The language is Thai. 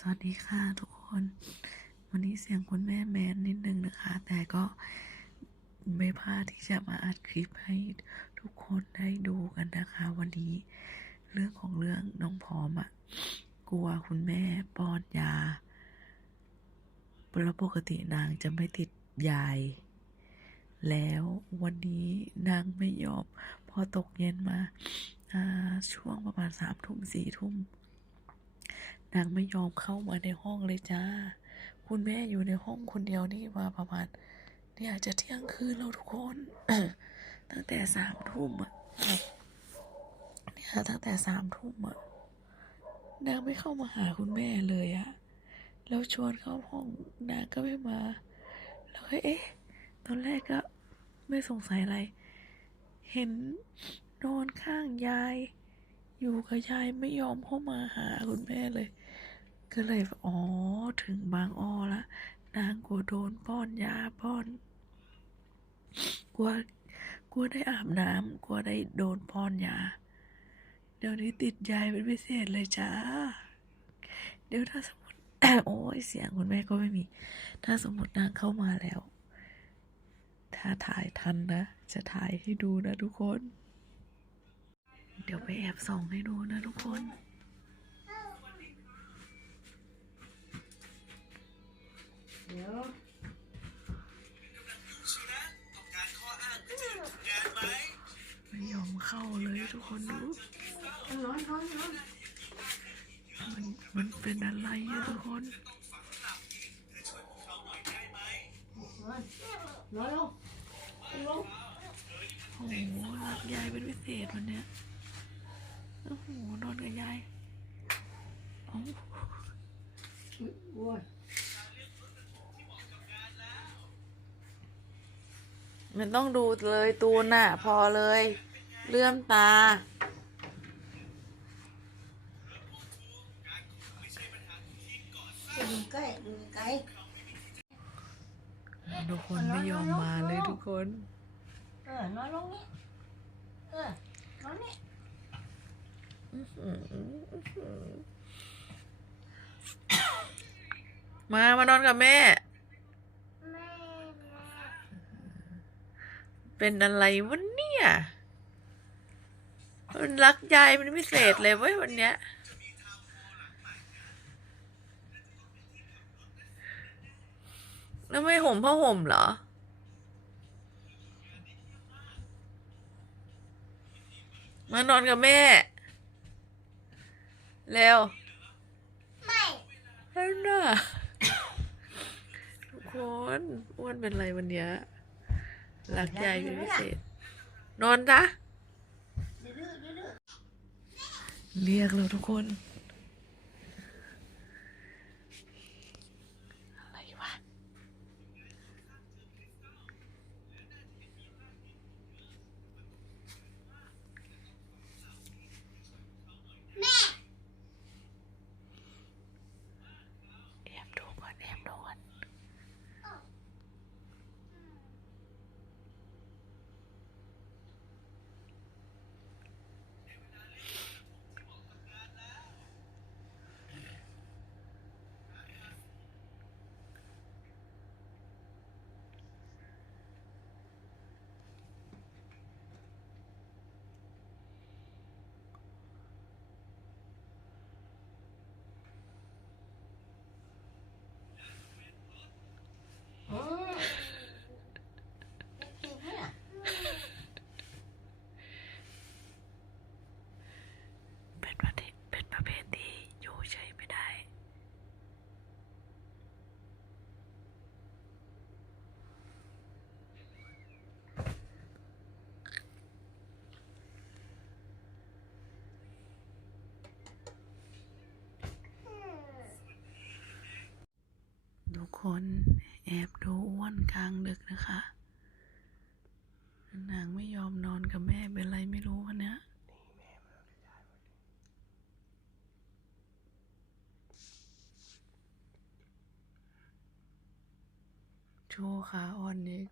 สวัสดีค่ะทุกคน วันนี้เสียงคุณแม่แมนนิดนึงนะคะ แต่ก็ไม่พลาดที่จะมาอัดคลิปให้ทุกคนได้ดูกันนะคะ วันนี้เรื่องของเรื่องน้องพร้อมอะกลัวคุณแม่ป้อนยาแล้วปกตินางจะไม่ติดยาย แล้ววันนี้นางไม่ยอมพอตกเย็นมาอ่าช่วงประมาณสามทุ่มสี่ทุ่ม นางไม่ยอมเข้ามาในห้องเลยจ้า คุณแม่อยู่ในห้องคนเดียวนี่มาประมาณเนี่ยจะเที่ยงคืนแล้วทุกคน ตั้งแต่สามทุ่มอะเนี่ยตั้งแต่สามทุ่มอะนางไม่เข้ามาหาคุณแม่เลยอะแล้วชวนเข้าห้องนางก็ไม่มา แล้วก็เอ๊ะ ตอนแรกก็ไม่สงสัยอะไร เห็นนอนข้างยาย อยู่กับยายไม่ยอมเข้ามาหาคุณแม่เลย ก็เลยอ๋อถึงบางอ้อละนางกลัวโดนป้อนยาป้อนกลัวกลัวได้อาบน้ำกลัวได้โดนป้อนยาเดี๋ยวนี้ติดยายเป็นพิเศษเลยจ้า เดี๋ยวถ้าสมมติ โอ้ยเสียงคุณแม่ก็ไม่มี ถ้าสมมตินางเข้ามาแล้ว ถ้าถ่ายทันนะ จะถ่ายให้ดูนะทุกคน เดี๋ยวไปแอบส่องให้ดูนะทุกคน เดี๋ยว สินะต้องการข้ออ้างเพื่อจะหยุดงานไม่ยอมเข้าเลยทุกคนดูนอนนอนนอนมันมันเป็นอะไรอะทุกคนต้องฝังหลับอีกเธอช่วยพวกเขาหน่อยได้ไหมนอนลงลงโอ้โหรักยายเป็นพิเศษวันเนี้ยโอ้โหนอนกับยายเอ้า โอ้ย มันต้องดูเลยตูนน่ะ พอเลย เลื่อมตา ดูใกล้ดูไกลทุกคนไม่ยอมมาเลยทุกคน เออนอนลงนี่เออนอนนี่มา มานอนกับแม่ เป็นอะไรวะเนี่ย มันรักยายเป็นพิเศษเลยเว้ยวันเนี้ย แล้วไม่ห่มผ้าห่มเหรอ มานอนกับแม่ เร็ว ไม่แล้วน่ะทุกคนอ้วนเป็นไรวันเนี้ย รักยายเป็นพิเศษ นอนจ้ะดื้อดื้อดื้อเรียกเราทุกคน อะไรวะแอบดูก่อนแอบดูก่อน อืมจริงไหมล่ะ เป็นประเภทเป็นประเภทที่อยู่เฉยไม่ได้ ทุก คนแอบดูอ้วนกลางดึกนะคะ นางไม่ยอมนอนกับแม่เป็นไรไม่รู้วันเนี่ยโชว์ขาอ่อนนิก